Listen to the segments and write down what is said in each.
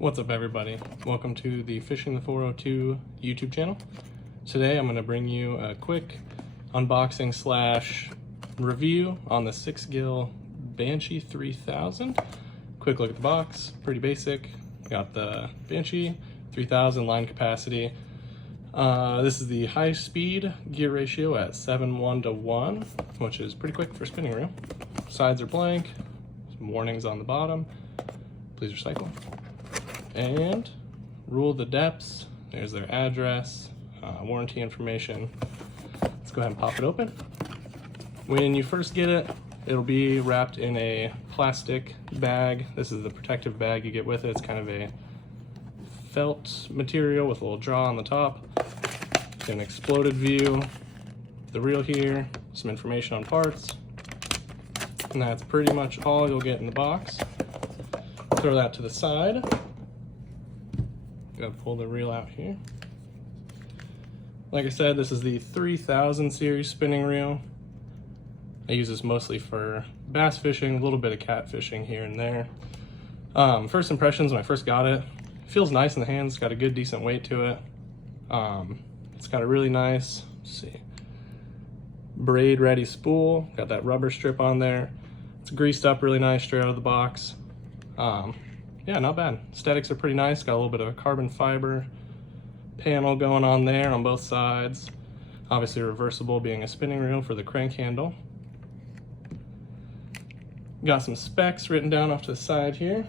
What's up, everybody? Welcome to the Fishing the 402 YouTube channel. Today I'm going to bring you a quick unboxing slash review on the Sixgill Banshee 3000. Quick look at the box, pretty basic. Got the Banshee 3000 line capacity. This is the high speed gear ratio at 7:1 to 1, which is pretty quick for a spinning reel. Sides are blank, some warnings on the bottom. Please recycle. And rule the depths. There's their address, warranty information. Let's go ahead and pop it open. When you first get it, it'll be wrapped in a plastic bag. This is the protective bag you get with it. It's kind of a felt material with a little draw on the top. An exploded view, the reel here, some information on parts, and that's pretty much all you'll get in the box. Throw that to the side. Gotta pull the reel out here. Like I said, this is the 3000 series spinning reel. I use this mostly for bass fishing, a little bit of cat fishing here and there. First impressions when I first got it, feels nice in the hands, got a good decent weight to it. It's got a really nice, let's see, braid ready spool, got that rubber strip on there. It's greased up really nice straight out of the box. Yeah, not bad. Aesthetics are pretty nice, got a little bit of a carbon fiber panel going on there on both sides. Obviously reversible, being a spinning reel for the crank handle. Got some specs written down off to the side here.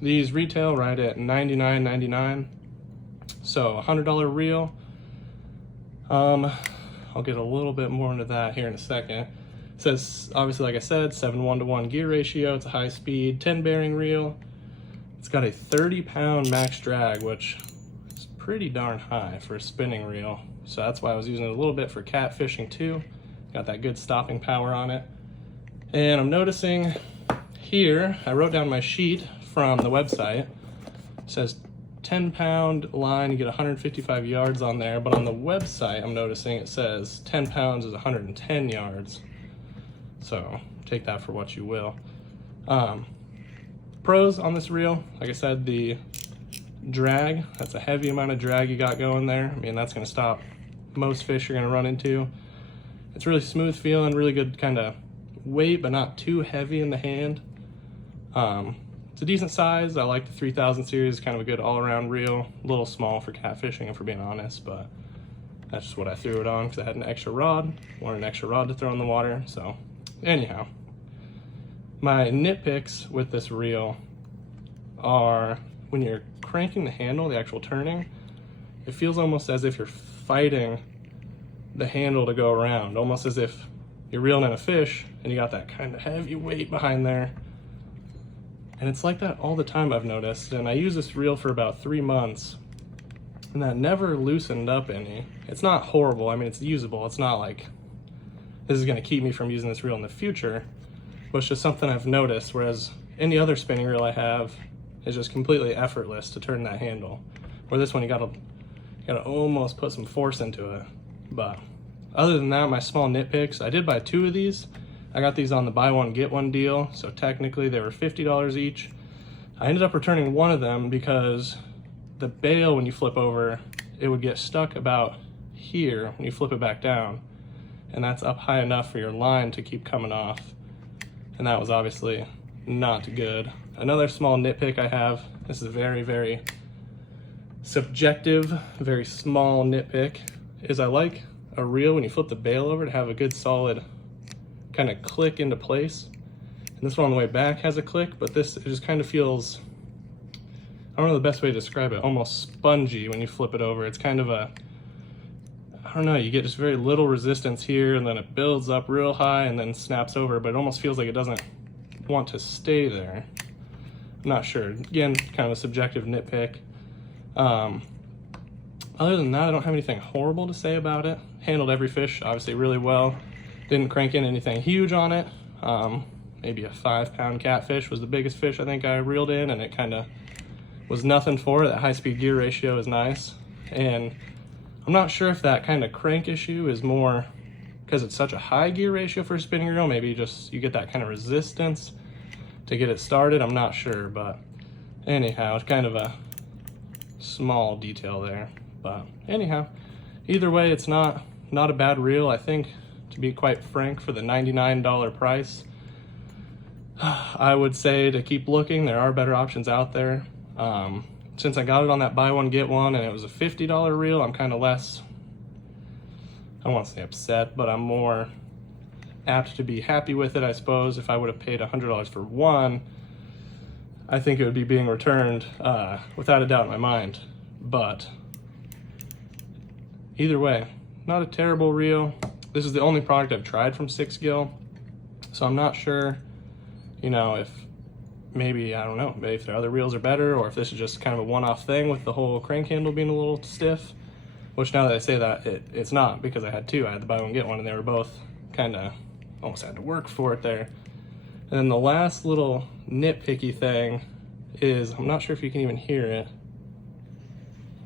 These retail right at $99.99, so $100 reel. I'll get a little bit more into that here in a second. It says, obviously, like I said, 7:1 to 1 gear ratio. It's a high speed 10 bearing reel. It's got a 30-pound max drag, which is pretty darn high for a spinning reel. So that's why I was using it a little bit for cat fishing too. Got that good stopping power on it. And I'm noticing here, I wrote down my sheet from the website. It says 10-pound line, you get 155 yards on there, but on the website I'm noticing it says 10 pounds is 110 yards. So take that for what you will. Pros on this reel, like I said, the drag, that's a heavy amount of drag you got going there. I mean, that's gonna stop most fish you're gonna run into. It's really smooth feeling, really good kind of weight, but not too heavy in the hand. It's a decent size. I like the 3000 series, kind of a good all-around reel. A little small for catfishing, if we're being honest, but that's just what I threw it on because I had an extra rod. Wanted an extra rod to throw in the water, so anyhow. My nitpicks with this reel are when you're cranking the handle, the actual turning, it feels almost as if you're fighting the handle to go around, almost as if you're reeling in a fish and you got that kind of heavy weight behind there. And it's like that all the time, I've noticed. And I used this reel for about 3 months and that never loosened up any. It's not horrible. I mean, it's usable. It's not like this is going to keep me from using this reel in the future, but it's just something I've noticed. Whereas any other spinning reel I have is just completely effortless to turn that handle. Where this one, you gotta almost put some force into it. But other than that, my small nitpicks, I did buy 2 of these. I got these on the buy one, get one deal, so technically they were $50 each. I ended up returning one of them because the bail, when you flip over, it would get stuck about here when you flip it back down, and that's up high enough for your line to keep coming off, and that was obviously not good. Another small nitpick I have, this is very, very subjective, very small nitpick, is I like a reel when you flip the bail over to have a good solid kind of click into place. And this one on the way back has a click, but this, it just kind of feels, I don't know the best way to describe it, almost spongy when you flip it over. It's kind of a, I don't know, you get just very little resistance here and then it builds up real high and then snaps over, but it almost feels like it doesn't want to stay there. I'm not sure. Again, kind of a subjective nitpick. Other than that, I don't have anything horrible to say about it. Handled every fish obviously really well. Didn't crank in anything huge on it. Maybe a 5-pound catfish was the biggest fish I think I reeled in, and it kind of was nothing for it. That high-speed gear ratio is nice. And I'm not sure if that kind of crank issue is more because it's such a high gear ratio for a spinning reel. Maybe just you get that kind of resistance to get it started. I'm not sure, but Anyhow, it's kind of a small detail there, but anyhow, either way, it's not a bad reel. I think, to be quite frank, for the $99 price, I would say to keep looking. There are better options out there. Since I got it on that buy one get one and it was a $50 reel, I'm kind of less, I don't want to say upset, but I'm more apt to be happy with it, I suppose. If I would have paid $100 for one, I think it would be being returned without a doubt in my mind. But either way, not a terrible reel. This is the only product I've tried from Sixgill, so I'm not sure, you know, if maybe, I don't know, maybe if their other reels are better, or if this is just kind of a one-off thing with the whole crank handle being a little stiff, which now that I say that, it's not, because I had two. I had the buy one get one, and they were both kind of, almost had to work for it there. And then the last little nitpicky thing is, I'm not sure if you can even hear it.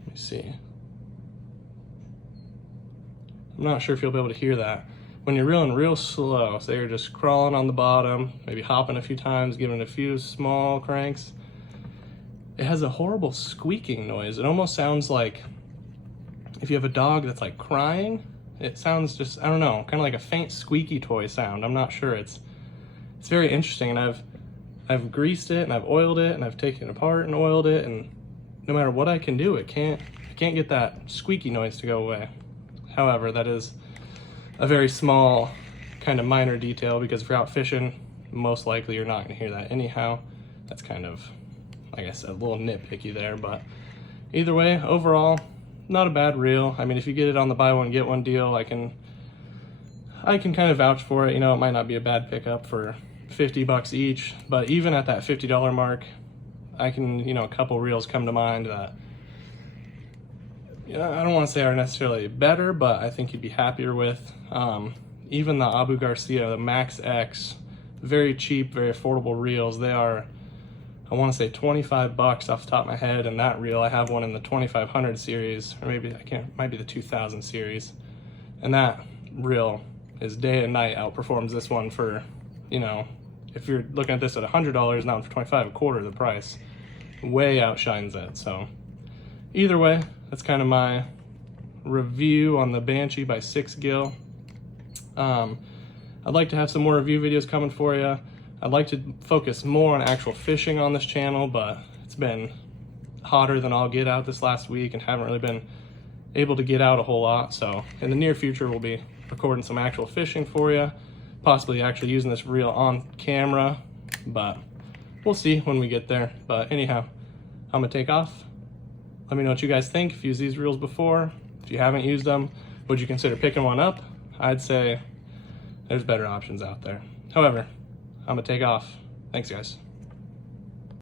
Let me see. I'm not sure if you'll be able to hear that. When you're reeling real slow, so you're just crawling on the bottom, maybe hopping a few times, giving it a few small cranks, it has a horrible squeaking noise. It almost sounds like if you have a dog that's like crying, it sounds just, I don't know, kind of like a faint squeaky toy sound. I'm not sure. It's very interesting, and I've greased it and I've oiled it and I've taken it apart and oiled it, and no matter what I can do, I can't get that squeaky noise to go away. However, that is a very small, kind of minor detail, because if you're out fishing, most likely you're not going to hear that anyhow. That's kind of, like I said, a little nitpicky there, but either way, overall, not a bad reel. I mean, if you get it on the buy one get one deal, I can kind of vouch for it. You know, it might not be a bad pickup for $50 each, but even at that $50 mark, I can, you know, a couple reels come to mind that, you know, I don't want to say are necessarily better, but I think you'd be happier with. Even the Abu Garcia, the Max X, very cheap, very affordable reels. They are, I want to say $25 off the top of my head, and that reel, I have one in the 2500 series, or maybe, might be the 2000 series, and that reel is day and night outperforms this one for, you know, if you're looking at this at $100, now for 25, a quarter of the price, way outshines it. So either way, that's kind of my review on the Banshee by Sixgill. I'd like to have some more review videos coming for you. I'd like to focus more on actual fishing on this channel, but it's been hotter than all get out this last week and haven't really been able to get out a whole lot. So in the near future, we'll be recording some actual fishing for you, possibly actually using this reel on camera, but we'll see when we get there. But anyhow, I'm gonna take off. Let me know what you guys think. If you used these reels before, if you haven't used them, would you consider picking one up? I'd say there's better options out there. However, I'm gonna take off. Thanks, guys.